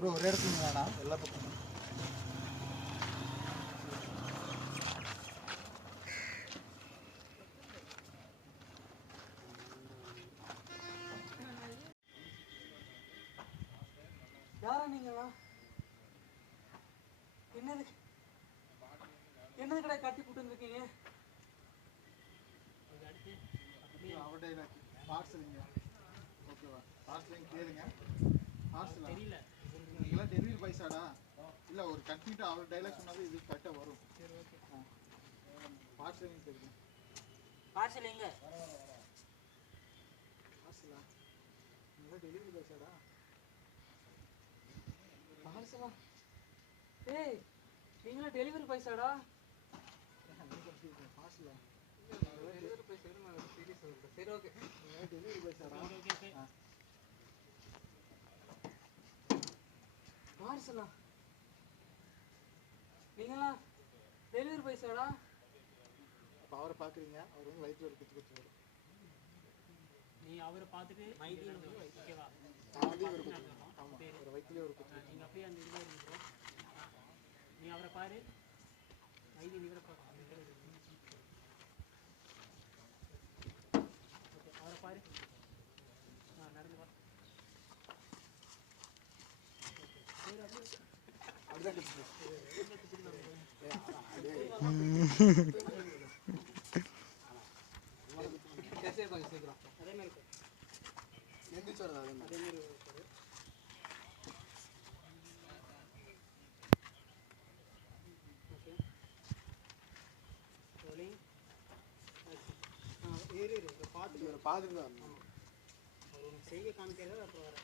ப்ரோ ஒரே இடத்துல வேணாம், எல்லா பக்கமும். யாரா நீங்களா? என்னது கடை கட்டி போட்டு வந்துருக்கீங்க? அவர்கிட்ட பார்சலுங்க, ஓகேவா? பார்சலிங் கேளுங்க. பார்சல் தெரியல, நீங்களாம் டெலிவரி பைசாடா? இல்லை, ஒரு கட்டிட்டு அவர் டைலாக் சொன்னாலும் இது கரெக்டாக வரும். சரி, ஓகே. பார்சலிங் தெரியும். பார்சல் எங்க? பார்சலா? நீங்களாம் டெலிவரி பைசாடா? பார்சலா? ஏய், நீங்களா டெலிவரி பைசாடா? பார்சலா? டெலிவரி பைசா சீரியஸ் சொல்கிறேன். சரி, ஓகே. டெலிவரி பைசாடா? பார்சலா? நீங்களா டெலிவரி பைசாடா? இப்போ அவரை பார்க்குறீங்க, அவர் வந்து வயிற்றுல ஒரு குத்து குத்துவார். நீ அவரை பார்த்துட்டு மைதி ஓகேவா? ஆமாம், ஒரு வயிற்றுலேயே ஒரு குத்து. நீங்கள் அப்படியே அந்த இதில் இருக்கோம். நீ அவரை பாரு, மைதி நீ கூட பார்க்க அவரை பாரு. நடந்து வா. அப்படிதான் குத்து. கொஞ்சம் சீக்கிரம் அதே மாதிரி எந்திரிச்சு வரதா? அதே மாதிரி பார்த்துட்டு தான் வரணும். செய்கை காமிக்கிறது அப்புறம் வர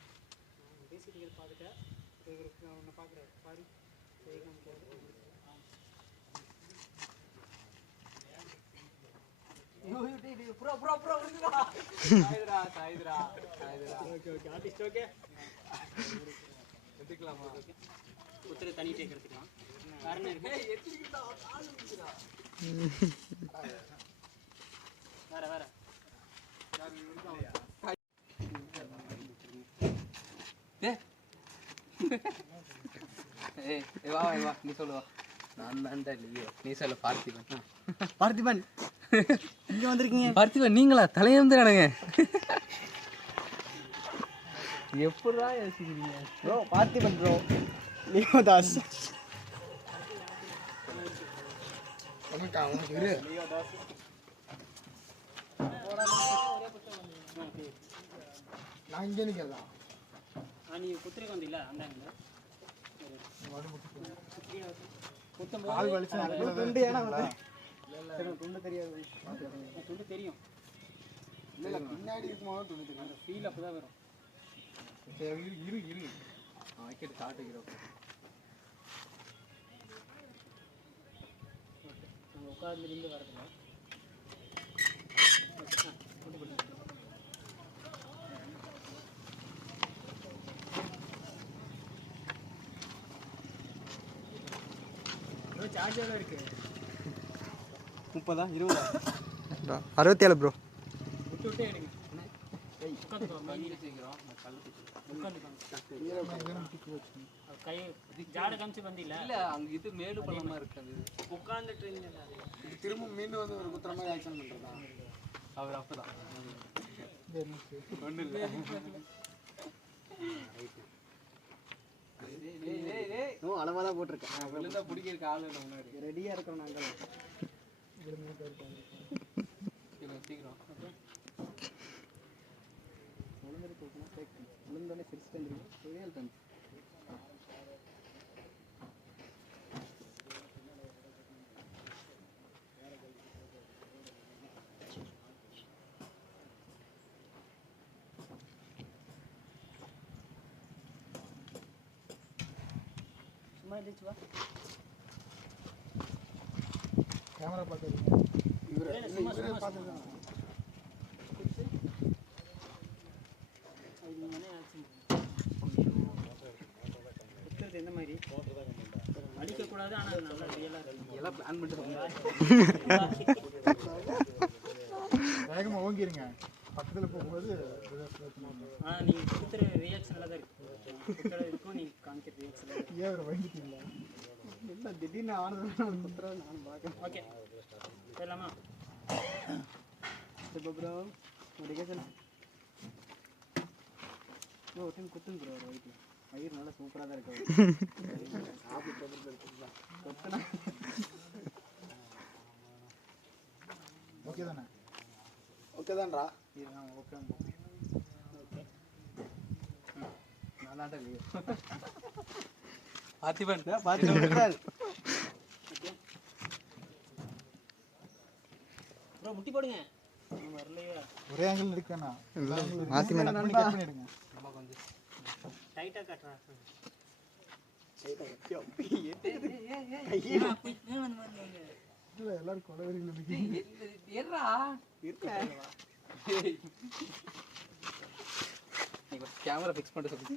பேசிட்டு பார்த்துட்டேன். இவருக்கு ஒன்று பார்க்குறாரு பாரு, செய்கை காமிக்கிறது. எடுத்துக்கலாமா? ஒருத்தர் தனி டேக் எடுத்துக்கலாம். காரணம் இருக்கு. வேற வேற வா வா, நீ சொல்லுவா. நான் தான்டா இல்லையோ, நீ சொல்ல. பார்த்திபன். பார்த்திபன் இங்க வந்திருக்கீங்க? பார்த்திபன் நீங்களா? தலையிருந்து நடங்க. எப்படா யோசிக்கிறீங்க ப்ரோ? பார்த்திபன் ப்ரோ, லியோதாஸ். நான் இங்கே நிற்கலாம். நீ குத்திரைக்கு வந்தில்ல அந்த கால் வலிச்சு துண்டு ஏன்னா துண்டு தெரியாது. துண்டு தெரியும். இல்லை, பின்னாடி இருக்குமா துணி தெரியும். அந்த ஃபீல் அப்போ தான் வரும். இரு இரு வைக்கிட்டு காட்டுக்கிறோம். நாங்கள் உட்காந்துருந்து வரதில்ல. சார்ஜ் எவ்வளோ இருக்கு? 30 67 ப்ரோ. விட்டு விட்டு எடுங்க. உட்காந்து சீக்கிரம் கல் கை ஜாட காமிச்சு வந்தில்ல இல்ல அங்க இது மேடு பள்ளமா இருக்கு அது உட்கார்ந்துட்டு திரும்ப மீண்டும் வந்து ஒரு குத்துற மாதிரி ஆக்ஷன் பண்றதா? அவர் அப்பதான் ஒண்ணு இல்ல. அளவாக தான் போட்டிருக்கேன். விழுந்தா பிடிக்கிறதுக்கு ஆள் இல்லை முன்னாடி. ரெடியா இருக்கிறோம் நாங்கள். சீக்கிரம் விழுந்தோடனே சிரிச்சுட்டு வந்துருக்கேன். சும்மா இருந்துச்சு வா. கேமரா பார்த்துருங்க. இவரே பார்த்துருக்காங்க. எந்த மாதிரி அடிக்கக்கூடாது, ஆனால் நல்லா ரியலாக எல்லாம் பிளான் பண்ணிட்டு வேகமாக ஓங்கிருங்க. பக்கத்தில் போகும்போது ஆனால் நீங்கள் கொடுத்துற ரியாக்ஷனில் தான் இருக்குது இருக்கும். நீங்கள் காமிக்கிற ரியாக்ஷனில் ஏன் அவர் வாங்கிட்டீங்களா? இல்லை திடீர்னு ஆனது குத்துறேன் நான் பார்க்குறேன். ஓகே போயிடலாமா? ப்ரோ ஒரு டைம் குத்துங்க ப்ரோ. ஒரு வயிற்றுல வயிறு நல்லா சூப்பராக தான் இருக்கு. ஓகே தானே? ஓகே தான்டா. ஓகே. நான் தான்டா இல்லையே. பார்த்திபன் ப்ரோ முட்டி போடுங்க. வரலையா? ஒரே ஆங்கிள் எடுக்கண்ணா. பண்ணிடுங்க. டைட்டாக காட்டுறேன். இல்லை எல்லாரும் கொலவெறிகள் இருக்கீங்க. ஏறா கேமரா ஃபிக்ஸ் பண்ணிட்டு சொல்லி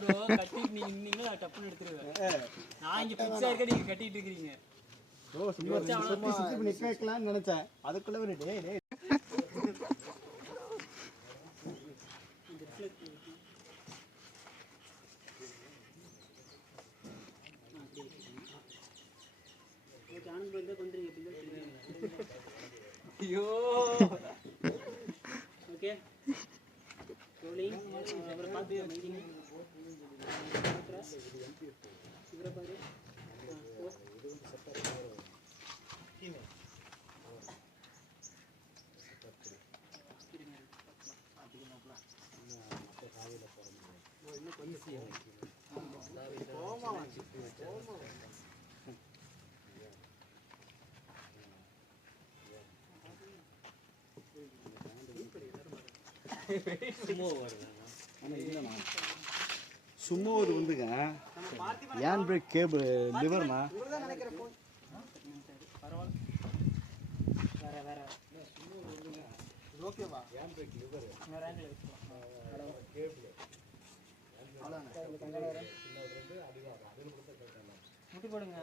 ப்ரோ கட்டி நீங்களும் டப்புன்னு எடுத்துருவேன். நான் இங்கே ஃபிக்ஸ் ஆகிருக்க, நீங்கள் கட்டிட்டு இருக்கிறீங்க. சுற்றி நிற்க வைக்கலாம்னு நினைச்சேன். அதுக்குள்ள ஒரு டே டே ஐயோ ஓகே ரோலிங். அப்புறம் பார்த்து இவரை பாரு. சும்மா ஒரு வந்துங்க ஏன் பிரேக் கேபிள் லிவர்னா வேற வேற ஓகேவா? வேற ஆங்கிள் முட்டி போடுங்க.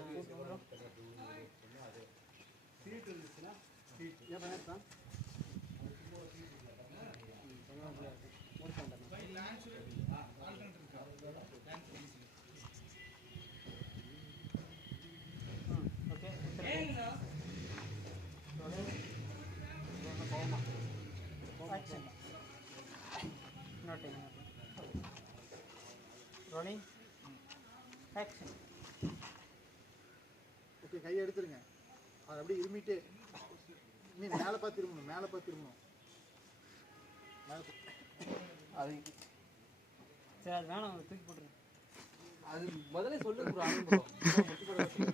Rolling action. ஓகே, கையை எடுத்துருங்க. அது அப்படியே இருமிட்டே நீ மேலே பார்த்து திரும்பணும். மேலே பார்த்து திரும்பணும். அது சரி அது வேணாம், தூக்கி போட்டுருங்க. அது முதல்ல சொல்லு ப்ரோ.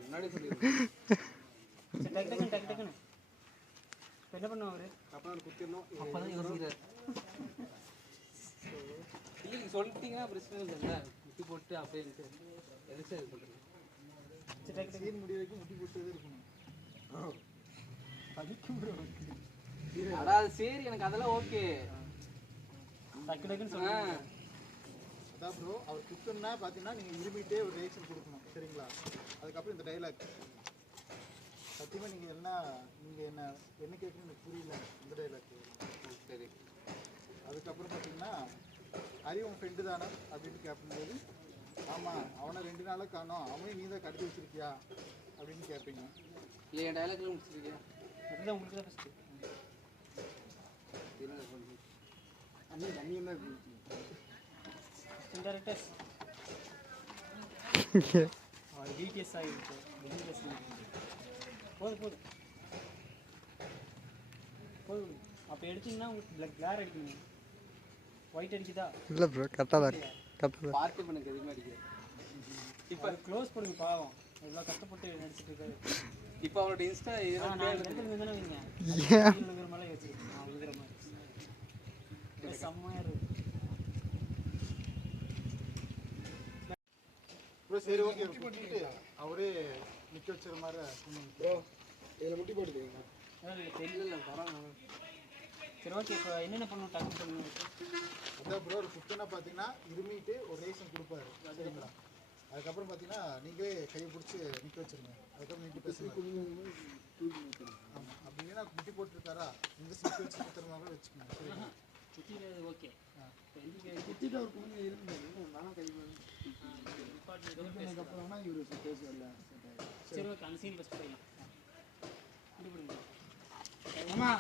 முன்னாடி சொல்லிடுறேன். சரி டக்கு டக்குன்னு இப்போ என்ன பண்ணுவோம் அவரு? அப்புறம் குத்திடணும். அப்பதான் யோசிக்கிறார். நீங்க சொல்லிட்டீங்கன்னா பிரச்சனை இல்லைல்ல. முட்டி போட்டு அப்படியே எதிர்த்து இது பண்ணுறது. சரி டக்கு சீன் முடிய வரைக்கும் முட்டி போட்டே இருக்கணும். அடா அது சரி, எனக்கு அதெல்லாம் ஓகே. டக்குன்னு சொல்லுங்க. அதான் ப்ரோ, அவர் குத்துன்னா பார்த்தீங்கன்னா நீங்கள் இருமிட்டே ஒரு ரியாக்ஷன் கொடுக்கணும். சரிங்களா? அதுக்கப்புறம் இந்த டைலாக் சத்தியமாக நீங்கள் என்ன கேட்குறீங்க எனக்கு புரியல. இந்த டைலாக் சரி. அதுக்கப்புறம் பார்த்தீங்கன்னா ஹரி உன் ஃப்ரெண்டு தானே அப்படின்னு கேட்கும்போது ஆமாம் அவனை 2 நாளாக காணோம் அவனையும் நீ தான் கடத்தி வச்சிருக்கியா அப்படின்னு கேட்பீங்க. இல்லை என் டைலாக்ல முடிச்சிருக்கியா? அதுதான் உங்களுக்கு தான் ஃபஸ்ட்டு. அண்ணியும் தான் டேரக்டர்ஸ் டிடிஎஸ் ஆகிருக்கு. போதும் போதும் போதும். அப்போ எடுத்தீங்கன்னா உங்களுக்கு கிளார் அடிக்கணும். ஒயிட் அடிக்குதா? இல்லை ப்ரோ கரெக்டாக தான் இருக்கு. கரெக்டாக தான். பார்த்து பண்ணுங்க எதுவுமே அடிக்காது. இப்போ க்ளோஸ் பண்ணுங்க பாவம். எவ்வளோ கஷ்டப்பட்டு நடிச்சிட்டு இருக்காரு. இப்போ அவரோட இன்ஸ்டா இதெல்லாம் நான் இடத்துல தானே வைங்க. விழுகிற மாதிரி வச்சுருக்கேன். நான் விழுகிற மாதிரி செம்மையாக இருக்கு. சரி ஓகே பண்ணிட்டு அவரே நிற்க வச்சுற மாதிரி ப்ரோ இதில் முட்டி போட்டுருக்கீங்க. தெரியல வராங்க. சரி ஓகே. இப்போ என்னென்ன பண்ணணும் டக்கு பண்ணணும்? அதான் ப்ரோ ஒரு 15 பார்த்தீங்கன்னா இருமிட்டு ஒரு ரேஷன் கொடுப்பாரு சரிங்களா? அதுக்கப்புறம் பார்த்தீங்கன்னா நீங்களே கையை பிடிச்சி நிற்க வச்சுருங்க. அதுக்கப்புறம் நீட்டு பேசுங்க. ஆமாம் அப்படி இல்லைன்னா முட்டி போட்டுருக்காரா நீங்கள் நிற்க வச்சு கொடுத்துற மாதிரி வச்சுக்கோங்க சரிங்களா? சுற்றிடுறது ஓகே. குத்திட்டு அவர் கொஞ்சம் இருந்தாரு நானும் கை அதுக்கப்புறம்னா இவர் பேசுவார்ல. சரி ஓகே. அந்த சீன் ஃபஸ்ட் போயிடலாம். மாமா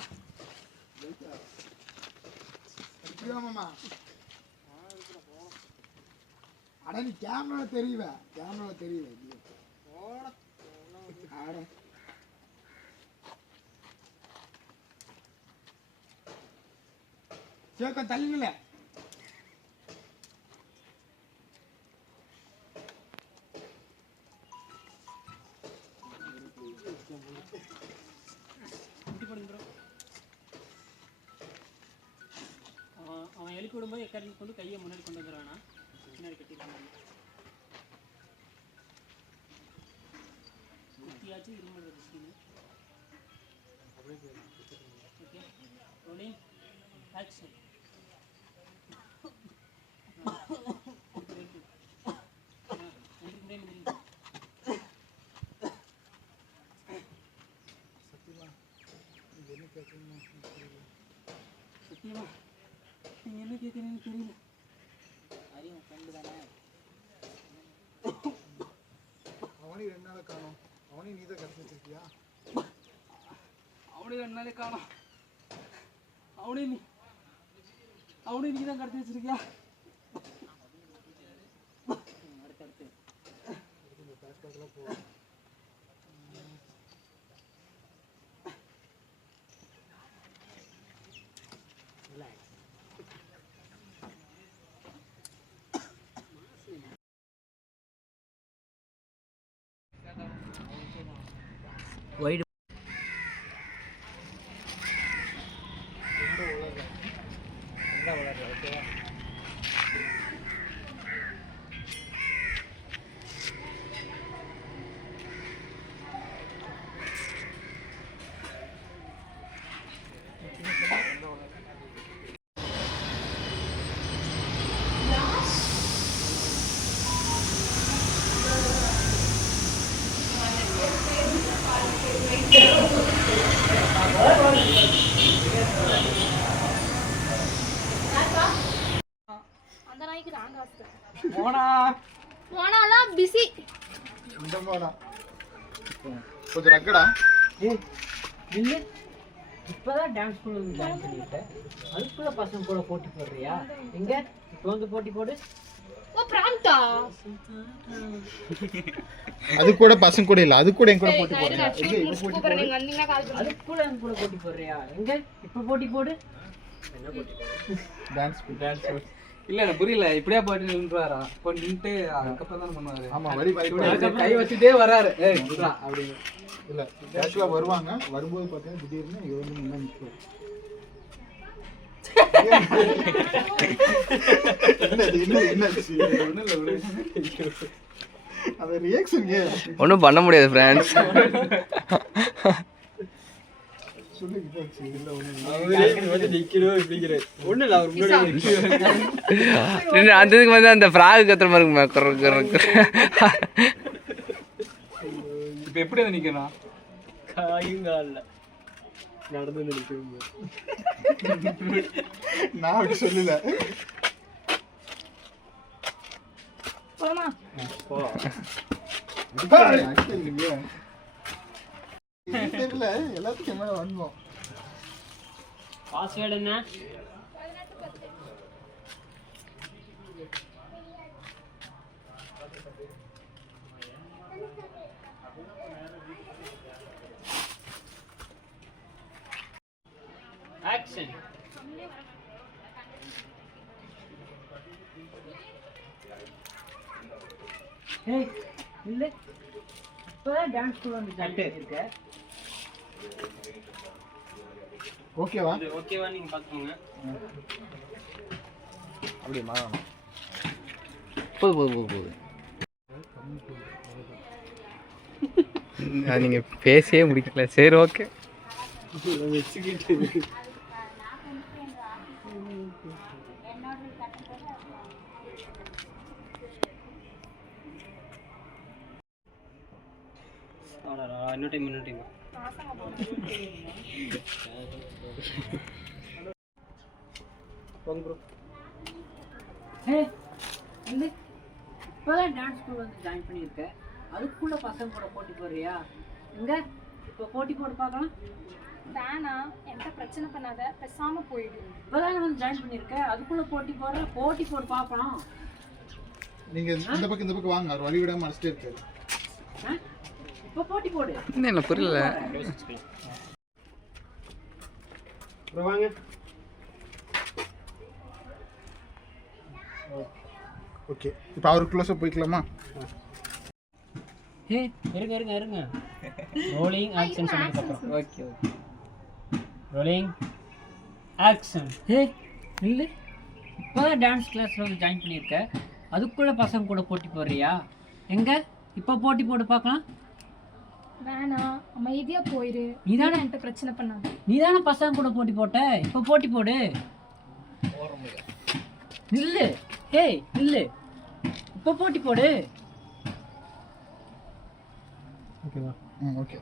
எப்படியா மாமா? அட நீ கேமரா தெரியவ ஆட சேக்கம் தள்ளிங்கள அவன் எழுப்பி விடும்போது எக்கரை கொண்டு கையை முன்னாடி கொண்டு வந்துடுவானா? பின்னாடி கட்டிடுறாங்க. குத்தியாச்சு இருமல் சீனு. Okay rolling action. சத்தியமா நீ என்ன கேட்குறேன்னு தெரியல. அறியும் ஃப்ரெண்டு தானே. அவனையும் 2 நாளாக காணோம். அவனையும் நீ தான் கடத்தி வச்சிருக்கியா? அவனையும் 2 நாளே காணோம். அவனையும் நீ தான் கடத்தி வச்சிருக்கியா? அடுத்தடுத்து இந்த பேஷ்பேக்கெலாம் போகும். வைடு ஓகேவா? அந்த நாய்க்கு நான் காசு போனாலாம் பிஸி. இந்த போடா கொஞ்சம் ரக்கடா. இல்லை இப்போதான் டான்ஸ் ஸ்கூலில் ஜாயின் பண்ணிவிட்டேன். அதுக்குள்ள பசங்க கூட போட்டி போடுறியா? எங்க இப்போ வந்து போட்டி போடு. ஓ பிராந்தா. அது கூட பசங்க கூட இல்லை, அது கூட என் கூட போட்டி சரி, போடுறேன். நான் shoot முடிச்சு கூப்பிடுறேன். நீங்க வந்தீங்கன்னா கால் பண்ணுங்க. அதுக்கு கூட என் கூட போட்டி போடுறியா? எங்க இப்போ போட்டி போடு. என்ன போட்டி போடு? டான்ஸ் இல்ல எனக்கு புரியல. இப்படியே போயிட்டு நின்றுவாரா? போய் நின்றுட்டு அதுக்கப்புறம் தான் பண்ணுவாரு. ஆமாம் வரி கை வச்சுட்டே வராரு. அப்படின்னு இல்லை கேஷுவலாக வருவாங்க. வரும்போது பார்த்தீங்கன்னா திடீர்னு இவர் வந்து முன்னாடி நிற்குவார். அந்த ரியாக்ஷன் ஒன்றும் பண்ண முடியாது ஃப்ரெண்ட்ஸ். அந்த இதுக்கு வந்து அந்த ஃப்ராக் கத்துற மாதிரி இருக்குமா? இப்ப எப்படி வந்து நிக்கணும்? காயுங்கால நடந்து நிற்கும். நான் அப்படி சொல்லல. போலாமா? போ. அடிக்கிறீங்க. இது தெரியல, எல்லாத்துக்கும் மேல வந்தோம். பாஸ்வேர்டு என்ன? ஆக்ஷன். ஏய் இல்லை இப்போதான் டான்ஸ் ஸ்கூல் வந்து ஜாயின் இருக்க. ஓகேவா? இது ஓகேவா நீங்க பாத்துக்கோங்க. அப்படியேமா? போது நீங்க பேசியே முடிக்கல. சரி ஓகே. வச்சுக்கிட்டு இன்னொரு டைம் போங்க ப்ரோ. ஏய் இல்லை இப்போதான் டான்ஸ் ஸ்கூல் வந்து ஜாயின் பண்ணியிருக்க, அதுக்குள்ள பசங்க கூட போட்டி போடுறியா? எங்க இப்போ போட்டி போட்டு பார்க்கலாம். வேணா, என்கிட்ட பிரச்சனை பண்ணாத, பேசாம போயிடு. இப்போதான் வந்து ஜாயின் பண்ணியிருக்க, அதுக்குள்ள போட்டி போடுற, போட்டி போட்டு பார்க்கலாம். நீங்க இந்த பக்கம் வாங்க, அவர் வழி விடாம அடிச்சிட்டே இருக்காரு. இப்போ போட்டி போடு. என்ன புரியல. ப்ரோ வாங்க. ஓகே, இப்போ அவருக்குள்ள போய்க்கலாமா? ஏய் இருங்க. ரோலிங் ஆக்ஷன் சொன்னதுக்கு அப்புறம். Okay rolling action. ஏய் இல்லை இப்போதான் டான்ஸ் கிளாஸில் வந்து ஜாயின் பண்ணியிருக்க, அதுக்குள்ளே பசங்க கூட போட்டி போடுறியா? எங்கே இப்போ போட்டி போட்டு பார்க்கலாம். வேணா, அமைதியா போயிரு. நீதானே என்கிட்ட பிரச்சனை பண்ணாத. நீ தானே பசங்க கூட போட்டி போட்ட, இப்போ போட்டி போடு. நில்லு. ஏய் நில்லு, இப்போ போட்டி போடு. ஓகேவா? ஓகே.